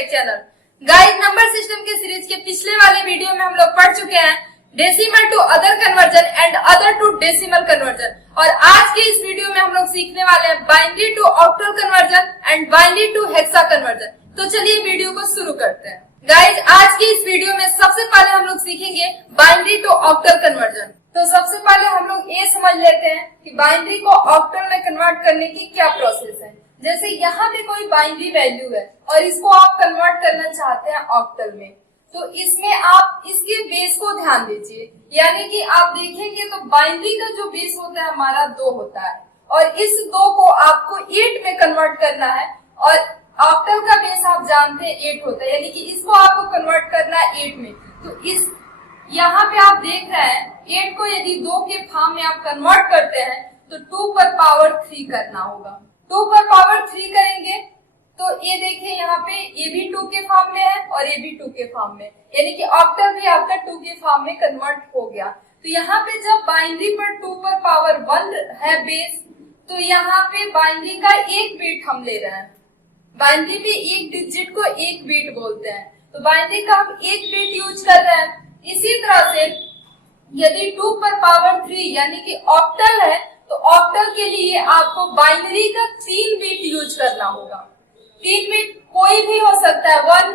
Take channel. Guys, number system के series के पिछले वाले वीडियो में हम लोग पढ़ चुके हैं decimal to other conversion and other to decimal conversion, और आज के इस वीडियो में हम लोग सीखने वाले हैं binary to octal conversion and binary to hexa conversion. तो चलिए वीडियो को शुरू करते हैं। गाइस, आज की इस वीडियो में सबसे पहले हम लोग सीखेंगे बाइनरी टू ऑक्टल कन्वर्जन। तो सबसे पहले हम लोग ये समझ लेते हैं कि बाइनरी को ऑक्टल में कन्वर्ट करने की क्या प्रोसेस है। जैसे यहाँ पे कोई बाइनरी वैल्यू है और इसको आप कन्वर्ट करना चाहते हैं ऑक्टल में, तो इसमें आप इसके बेस को ध्यान दीजिए। यानी कि आप देखेंगे तो बाइनरी का जो बेस होता है हमारा 2 होता है, और इस 2 को आपको 8 में कन्वर्ट करना है, और ऑक्टल का बेस आप जानते हैं 8 होता है, यानी कि इसको आपको कन्वर्ट करना है 8 में। तो इस यहाँ पे आप देख रहे हैं 8 को यदि 2 के फॉर्म में आप कन्वर्ट करते हैं तो 2 पर पावर 3 करना होगा। 2 पर पावर 3 करेंगे तो ये देखिए यहाँ पे ये भी 2 के फॉर्म में है और ये भी 2 के फॉर्म में, यानी कि ऑक्टल भी आपका 2 के फॉर्म में कन्वर्ट हो गया। तो यहाँ पे जब बाइनरी पर 2 पर पावर 1 है बेस, तो यहाँ पे बाइनरी का 1 बिट हम ले रहे हैं। बाइनरी पे एक डिजिट को 1 बिट बोलते हैं, तो बाइनरी का हम 1 बिट यूज कर रहे हैं। इसी तरह से यदि 2 पर पावर 3 यानी कि ऑक्टल है, तो ऑक्टल के लिए आपको बाइनरी का 3 बिट यूज करना होगा। 3 बिट कोई भी हो सकता है, 1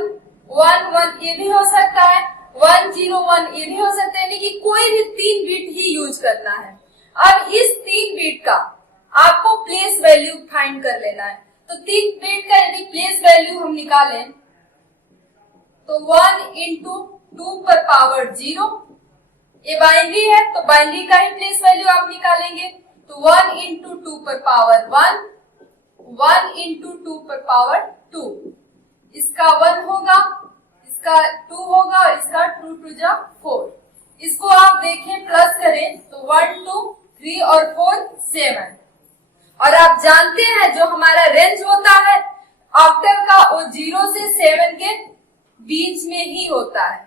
1 1 ये भी हो सकता है, 1 0 1 ये भी हो सकता है, यानी कि कोई भी 3 बिट ही यूज करना है। अब इस 3 बिट का आपको प्लेस वैल्यू फाइंड कर लेना है। तो 3 बिट का यदि प्लेस वैल्यू हम निकालें तो 1 इंटू 2 पर पावर 0, ये बाइनरी है तो बाइनरी का ही प्लेस वैल्यू आप निकालेंगे। तो 1 इंटू 2 पर पावर 1, 1 इंटू 2 पर पावर 2, इसका 1 होगा, इसका 2 होगा और इसका 2 2 जा 4। इसको आप देखें प्लस करें तो 1 2 3 और 4 7। और आप जानते हैं जो हमारा रेंज होता है ऑक्टल का वो 0 से 7 के बीच में ही होता है,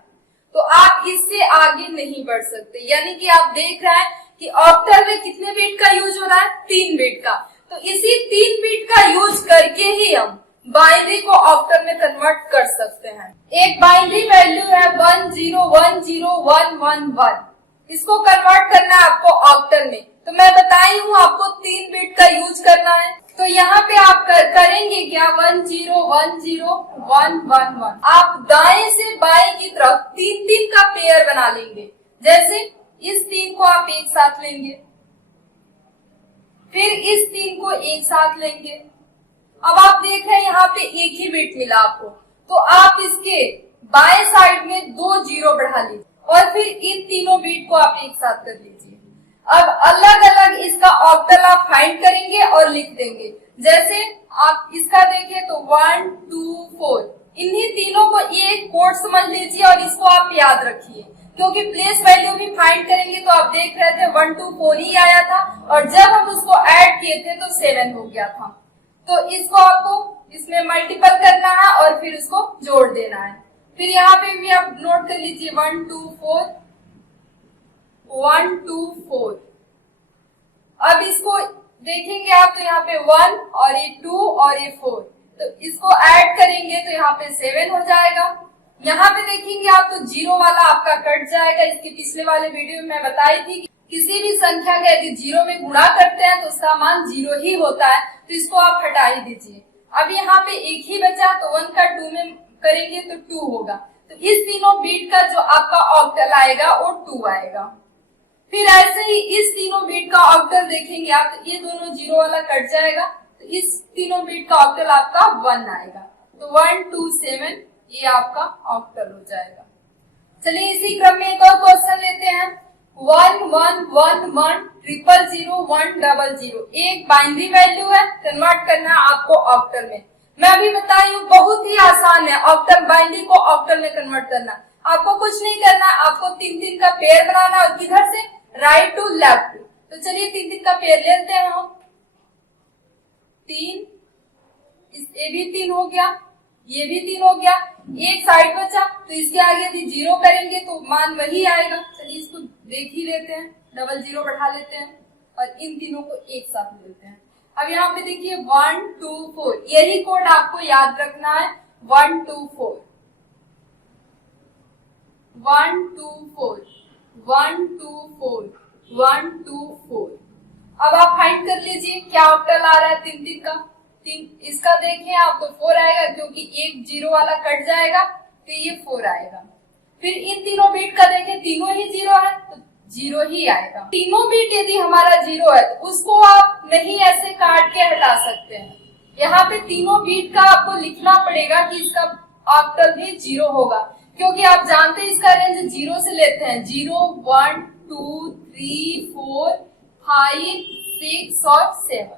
तो आप इससे आगे नहीं बढ़ सकते। यानी कि आप देख रहे हैं कि ऑक्टल में कितने बिट का यूज हो रहा है, 3 बिट का। तो इसी 3 बिट का यूज करके ही हम बाइनरी को ऑक्टल में कन्वर्ट कर सकते हैं। एक बाइनरी वैल्यू है 1 0 1 0 1 1 1, इसको कन्वर्ट करना है आपको ऑक्टल में। तो मैं बताई हूँ आपको 3 बिट का यूज करना है। तो यहाँ पे आप करेंगे क्या, 1 0 1 0 1 1 1। आप दाएं से बाएं की तरफ 3 3 का पेयर बना लेंगे। जैसे इस 3 को आप एक साथ लेंगे, फिर इस 3 को एक साथ लेंगे। अब आप देख रहे हैं यहाँ पे एक ही बिट मिला आपको, तो आप इसके बाएं साइड में 2 0 बढ़ा लीजिए और फिर इन तीनों बिट को आप एक साथ कर लीजिए। अब अलग अलग इसका ऑक्टल आप फाइंड करेंगे और लिख देंगे। जैसे आप इसका देखें तो 1 2 4, इन्हीं तीनों को एक कोड समझ लीजिए और इसको आप याद रखिए, क्योंकि प्लेस वैल्यू भी फाइंड करेंगे तो आप देख रहे थे 1 2 4 ही आया था, और जब हम उसको ऐड किए थे तो 7 हो गया था। तो इसको आपको इसमें मल्टीपल करना है और फिर उसको जोड़ देना है। फिर यहाँ पे भी आप नोट कर लीजिए 1 2 4 1 2 4। अब इसको देखेंगे आप तो यहाँ पे 1 और ये 2 और ये 4, तो इसको ऐड करेंगे तो यहाँ पे 7 हो जाएगा। यहाँ पे देखेंगे आप तो 0 वाला आपका कट जाएगा। इसके पिछले वाले वीडियो में मैं बताई थी कि किसी भी संख्या का यदि 0 में गुणा करते हैं तो उसका मान 0 ही होता है, तो इसको आप हटा ही दीजिए। अब यहाँ पे एक ही बचा, तो 1 का 2 में करेंगे तो 2 होगा। तो इस तीनों बीट का जो आपका ऑक्टल आएगा वो 2 आएगा। फिर ऐसे ही इस तीनों बीट का ऑक्टल देखेंगे आप तो ये दोनों 0 वाला कट जाएगा, तो इस तीनों बीट का ऑक्टल आपका 1 आएगा। तो 1 2 7 ये आपका ऑक्टल हो जाएगा। चलिए इसी क्रम में एक और क्वेश्चन लेते हैं। 1 1 1 1 0 0 1 0 0, एक बाइनरी वैल्यू है, कन्वर्ट करना है आपको ऑक्टल में। मैं अभी बताई हूँ बहुत ही आसान है ऑक्टल, बाइनरी को ऑक्टल में कन्वर्ट करना। आपको कुछ नहीं करना, आपको 3 3 का पेयर बनाना और किधर से, राइट टू लेफ्ट। तो चलिए 3 3 का पेयर लेते हैं हम। 3, ये भी 3 हो गया, ये भी 3 हो गया, एक साइड बचा, तो इसके आगे यदि 0 करेंगे तो मान वही आएगा। चलिए इसको देख ही लेते हैं, 0 0 बढ़ा लेते हैं और इन तीनों को एक साथ लेते हैं। अब यहाँ पे देखिए 1 2 4, यही कोड आपको याद रखना है। 1 2 4, 1 2 4, 1 2 4, 1 2 4। अब आप फाइंड कर लीजिए क्या ऑक्टल आ रहा है तीन तीन का। इसका देखें आप तो 4 आएगा, क्योंकि एक जीरो वाला कट जाएगा तो ये 4 आएगा। फिर इन तीनों बीट का देखें, तीनों ही जीरो है तो जीरो ही आएगा। तीनों बीट यदि हमारा जीरो है तो उसको आप नहीं ऐसे काट के हटा सकते हैं। यहाँ पे तीनों बीट का आपको लिखना पड़ेगा कि इसका ऑक्टल भी जीरो होगा, क्योंकि आप जानते हैं इसका रेंज जीरो से लेते हैं। 0 1 2 3 4 5 6 और 7,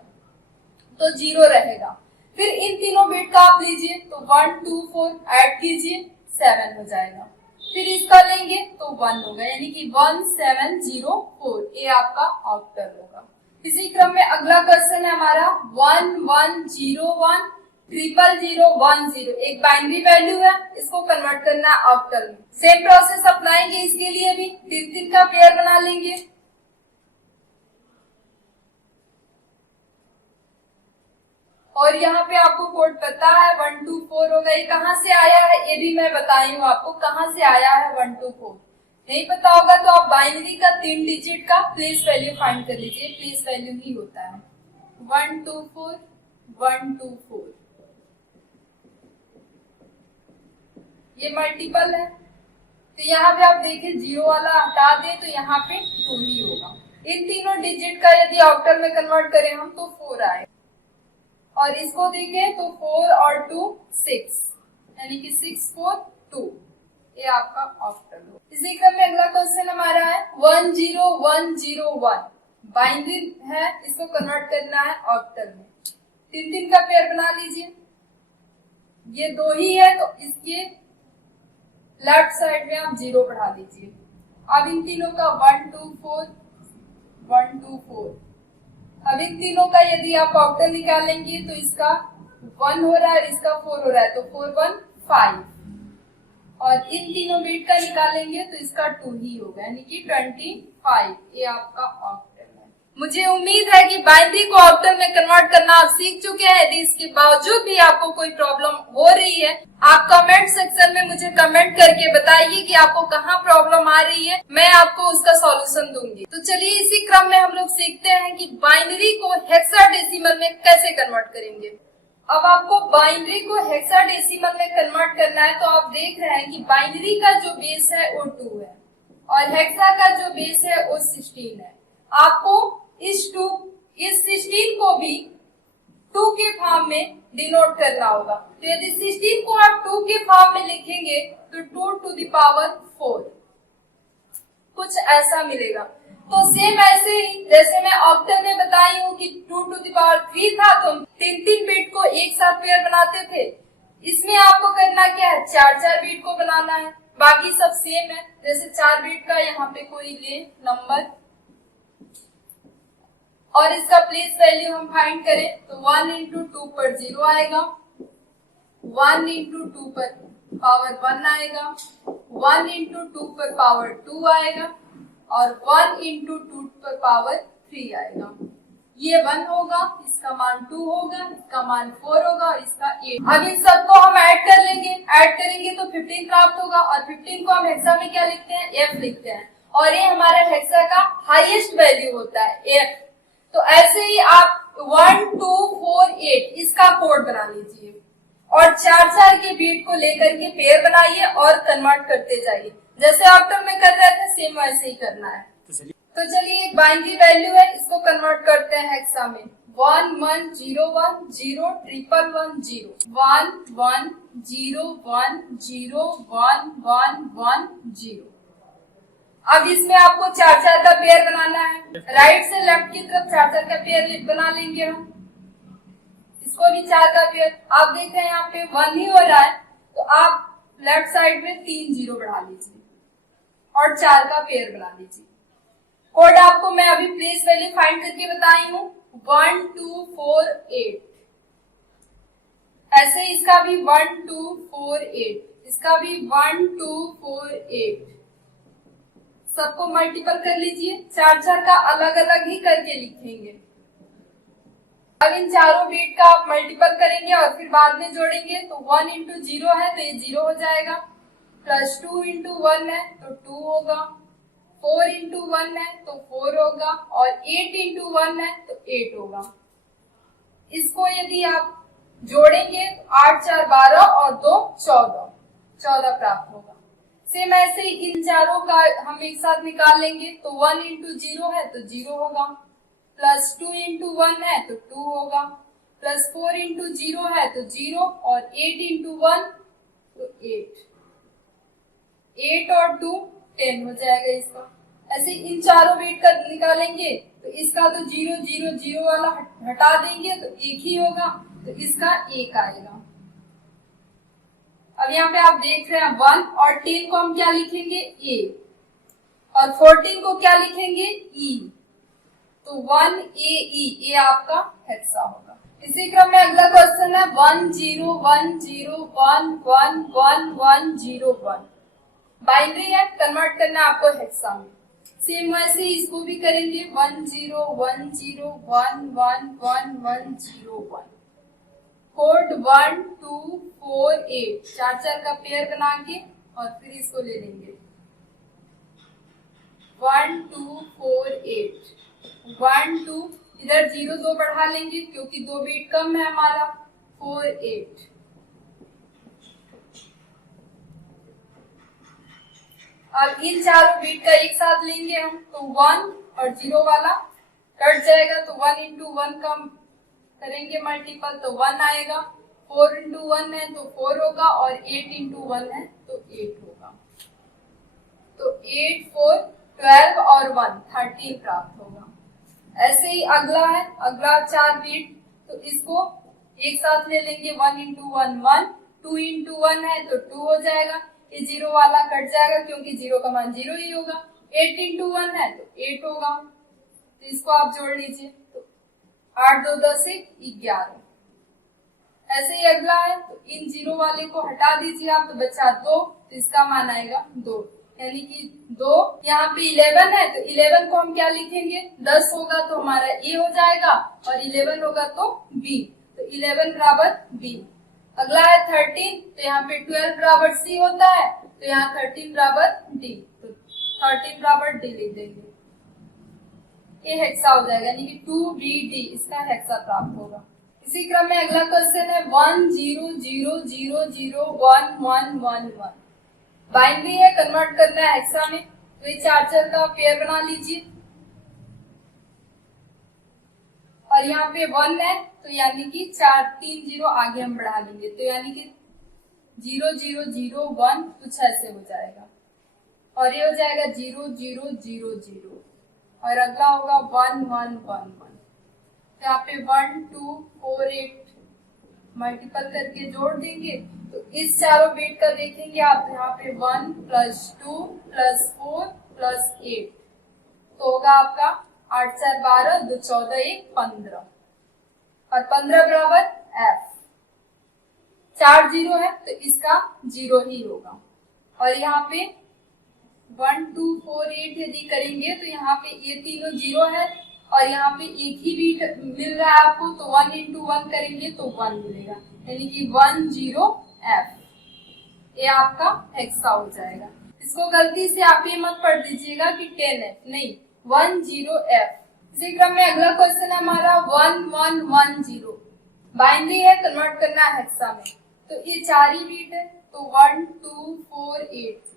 तो जीरो रहेगा। फिर इन तीनों बीट का आप लीजिए तो 1 2 4 ऐड कीजिए 7 हो जाएगा। फिर इसका लेंगे तो 1 होगा, यानी कि 1704, ये आपका ऑक्टल होगा। इसी क्रम में अगला क्वेश्चन है हमारा 1101 00010। एक बाइनरी वैल्यू है, इसको कन्वर्ट करना है ऑक्टल में। सेम प्रोसेस अपनाएंगे इसके लिए भी, तीन तीन का पेयर बना लेंगे। और यहाँ पे आपको कोड पता है 124 होगा। ये कहाँ से आया है ये भी मैं बताई हूँ आपको, कहाँ से आया है 124। नहीं पता होगा तो आप बाइनरी का 3 डिजिट का प्लेस वैल्यू फाइंड कर लीजिए, प्लेस वैल्यू ही होता है 124 124। ये मल्टीपल है तो यहाँ पे आप देखिए जीरो वाला हटा दे तो यहाँ पे 2 ही होगा। इन तीनों डिजिट का यदि ऑक्टल में कन्वर्ट करें हम तो 4 आए, और इसको देखें तो 4 और 2 6, यानी कि 6 4 2, ये आपका ऑक्टल हो। इसी क्रम में अगला क्वेश्चन हमारा है 10101। बाइनरी है, इसको कन्वर्ट करना है ऑक्टल में। तीन तीन का पेयर बना लीजिए। ये 2 ही है तो इसके लेफ्ट साइड में आप 0 बढ़ा दीजिए। अब इन तीनों का 1 2 4 1 2 4। अब इन तीनों का यदि आप ऑक्टल निकालेंगे तो इसका 1 हो रहा है, इसका 4 हो रहा है, तो 4 1 5। और इन तीनों बीट का निकालेंगे तो इसका 2 ही होगा, यानी कि 25। ये आपका ऑक्टल है। मुझे उम्मीद है कि बाइनरी को ऑक्टल में कन्वर्ट करना आप सीख चुके हैं। यदि इसके बावजूद भी आपको कोई प्रॉब्लम हो रही है, आप कमेंट सेक्शन में मुझे कमेंट करके बताइए कि आपको कहाँ प्रॉब्लम आ रही है, मैं आपको उसका सॉल्यूशन दूंगी। तो चलिए इसी क्रम में हम लोग सीखते हैं कि बाइनरी को हेक्साडेसिमल में कैसे कन्वर्ट करेंगे। अब आपको बाइनरी को हेक्साडेसिमल में कन्वर्ट करना है, तो आप देख रहे हैं कि बाइनरी का जो बेस है वो 2 है और हेक्सा का जो बेस है वो 16 है। आपको इस 16 को भी 2 के फॉर्म में डिनोट करना होगा। तो यदि 16 को आप 2 के फॉर्म में लिखेंगे तो 2 टू द पावर 4 कुछ ऐसा मिलेगा। तो सेम ऐसे ही जैसे मैं ऑक्टल में बताई हूँ कि 2 टू द पावर 3 था तो हम 3 बीट को एक साथ पेयर बनाते थे। इसमें आपको करना क्या है, 4 बीट को बनाना है। बाकी सब सेम है, जैसे 4 बीट का यहाँ पे कोई ले नंबर और इसका प्लेस वैल्यू हम फाइंड करें तो 1 into 2 पर 0 आएगा, 1 into 2 पर पावर 1 आएगा, 1 into 2 पर पावर 2 आएगा और 1 into 2 पर पावर 3 आएगा। ये 1 होगा, इसका मान 2 होगा, इसका मान 4 होगा और इसका 8। अब इन सबको हम ऐड कर लेंगे, ऐड करेंगे तो 15 प्राप्त होगा और 15 को हम हेक्सा में क्या लिखते हैं, f लिखते हैं और ये हमारा हेक्सा का हाईएस्ट वैल्यू होता है f। तो ऐसे ही आप 1 2 4 8 इसका कोड बना लीजिए और 4 के बीट को लेकर के पेयर बनाइए और कन्वर्ट करते जाइए। जैसे ऑक्टल में कर रहे थे सेम वैसे ही करना है। तो चलिए एक बाइनरी वैल्यू है, इसको कन्वर्ट करते हैं हेक्सा में। 1 1 0 1 0 1 1 0 1 1 0 1 0 1 1 1 0। अब इसमें आपको 4 का पेयर बनाना है। राइट से लेफ्ट की तरफ 4 का पेयर बना लेंगे हम। इसको भी 4 का पेयर। आप देख रहे हैं यहाँ पे 1 ही हो रहा है तो आप लेफ्ट साइड में 3 0 बढ़ा लीजिए और 4 का पेयर बना लीजिए। कोड आपको मैं अभी प्लेस वैल्यू फाइंड करके बताई हूँ 1 2 4 8। ऐसे इसका भी 1 2 4 8, इसका भी 1 2 4 8। सबको मल्टीपल कर लीजिए, 4 का अलग अलग ही करके लिखेंगे। अब इन चारों बीट का आप मल्टीपल करेंगे और फिर बाद में जोड़ेंगे, तो 1 इंटू 0 है तो ये 0 हो जाएगा, प्लस 2 इंटू 1 है तो 2 होगा, 4 इंटू 1 है तो 4 होगा और 8 इंटू 1 है तो 8 होगा। इसको यदि आप जोड़ेंगे तो 8 4 12 और 2 14 प्राप्त होगा। सेम ऐसे ही इन चारों का हम एक साथ निकाल लेंगे, तो 1 इंटू 0 है तो 0 होगा, प्लस 2 इंटू 1 है तो 2 होगा, प्लस 4 इंटू 0 है तो 0 और 8 इंटू 1 तो 8, 8 और 2 10 हो जाएगा इसका। ऐसे इन चारों बीट का निकालेंगे तो इसका तो 0 0 0 वाला हटा देंगे तो एक ही होगा, तो इसका 1 आएगा। अब यहाँ पे आप देख रहे हैं 1 और 10 को हम क्या लिखेंगे, ए, और 14 को क्या लिखेंगे, ई, तो 1 ए ई, ये आपका हेक्सा होगा। इसी क्रम में अगला क्वेश्चन है 1 0 1 0 1 1 1 1 0 1। बाइनरी है, कन्वर्ट करना है आपको हेक्सा में। सेम वैसे ही इसको भी करेंगे, 1 0 1 0 1 1 1 1 0 1। कोड 1 2 4 8, 4 4 का पेयर बना के और फिर इसको ले लेंगे, 1 2 4 8 1 2, इधर 0 2 बढ़ा लेंगे क्योंकि 2 बीट कम है हमारा, 4 8। अब इन चारों बीट का एक साथ लेंगे हम, तो 1 और 0 वाला कट जाएगा, तो 1 इंटू 1 का करेंगे मल्टीपल तो 1 आएगा, 4 इंटू 1 है तो 4 होगा और 8 इंटू 1 है तो 8 होगा, तो 8 4 12 और 1 13 प्राप्त होगा। ऐसे ही अगला है, अगला 4 बीट, तो इसको एक साथ ले लेंगे, 1 इंटू 1 1, 2 इंटू 1 है तो 2 हो जाएगा, ये 0 वाला कट जाएगा क्योंकि 0 का मान 0 ही होगा, 8 इंटू 1 है तो 8 होगा, तो इसको आप जोड़ लीजिए, तो 8 2 10 11। ऐसे ही अगला है, तो इन 0 वाले को हटा दीजिए आप, तो बचा 2, तो इसका मान आएगा 2, यानी कि 2। यहाँ पे 11 है तो 11 को हम क्या लिखेंगे, 10 होगा तो हमारा ए हो जाएगा और 11 होगा तो बी, तो 11 बराबर बी। अगला है 13, तो यहाँ पे 12 बराबर सी होता है, तो यहाँ 13 बराबर डी, तो 13 बराबर डी लिख देंगे, ये हेक्सा हो जाएगा, यानी कि 2BD इसका हेक्सा प्राप्त होगा। इसी क्रम में अगला क्वेश्चन है 1 0 0 0 0 1 1 1 1। बाइनरी है, कन्वर्ट करना है हेक्सा में, तो ये 4 4 का पेयर बना लीजिए और यहाँ पे 1 है तो यानी कि 4 3 0 आगे हम बढ़ा लेंगे, तो यानी कि 0 0 0 1 कुछ ऐसे हो जाएगा और ये हो जाएगा 0 0 0 0 और अगला होगा 1 1 1 1। यहाँ पे 1 2 4 8 मल्टीपल करके जोड़ देंगे, तो इस चारों बीट का देखेंगे आप, यहाँ पे 1 प्लस 2 प्लस 4 प्लस 8, तो होगा आपका 8 4 12 2 14 1 15 और 15 बराबर F। 4 0 है तो इसका 0 ही होगा और यहाँ पे 1 2 4 8 यदि करेंगे तो यहाँ पे ये तीनों 0 है और यहाँ पे एक ही बीट मिल रहा है आपको, तो 1 इंटू 1 करेंगे तो 1 मिलेगा, यानी कि 1 0 F, ये आपका हेक्सा हो जाएगा। इसको गलती से आप ये मत पढ़ दीजिएगा कि 10F, नहीं 1 0 F। इसी क्रम में अगला क्वेश्चन है हमारा 1 1 1 0। बाइनरी है, कन्वर्ट करना है हेक्सा में, तो ये 4 ही बीट है, तो 1 2 4 8।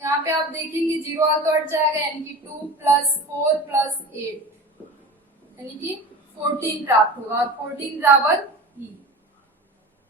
यहाँ पे आप देखेंगे 0 वाला तो हट जाएगा, यानी कि 2 प्लस 4 प्लस 8 यानी कि 14 प्राप्त होगा और 14 बराबर ही,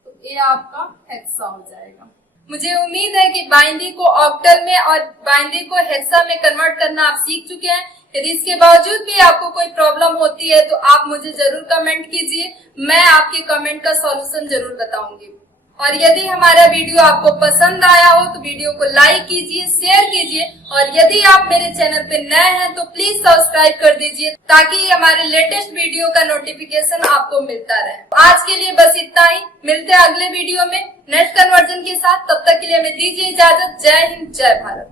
तो ये आपका हेक्सा हो जाएगा। मुझे उम्मीद है कि बाइनरी को ऑक्टल में और बाइनरी को हेक्सा में कन्वर्ट करना आप सीख चुके हैं। यदि इसके बावजूद भी आपको कोई प्रॉब्लम होती है तो आप मुझे जरूर कमेंट कीजिए, मैं आपके कमेंट का सॉल्यूशन जरूर बताऊंगी। और यदि हमारा वीडियो आपको पसंद आया हो तो वीडियो को लाइक कीजिए, शेयर कीजिए और यदि आप मेरे चैनल पे नए हैं तो प्लीज सब्सक्राइब कर दीजिए ताकि हमारे लेटेस्ट वीडियो का नोटिफिकेशन आपको मिलता रहे। आज के लिए बस इतना ही, मिलते हैं अगले वीडियो में नेक्स्ट कन्वर्जन के साथ। तब तक के लिए हमें दीजिए इजाजत। जय हिंद, जय भारत।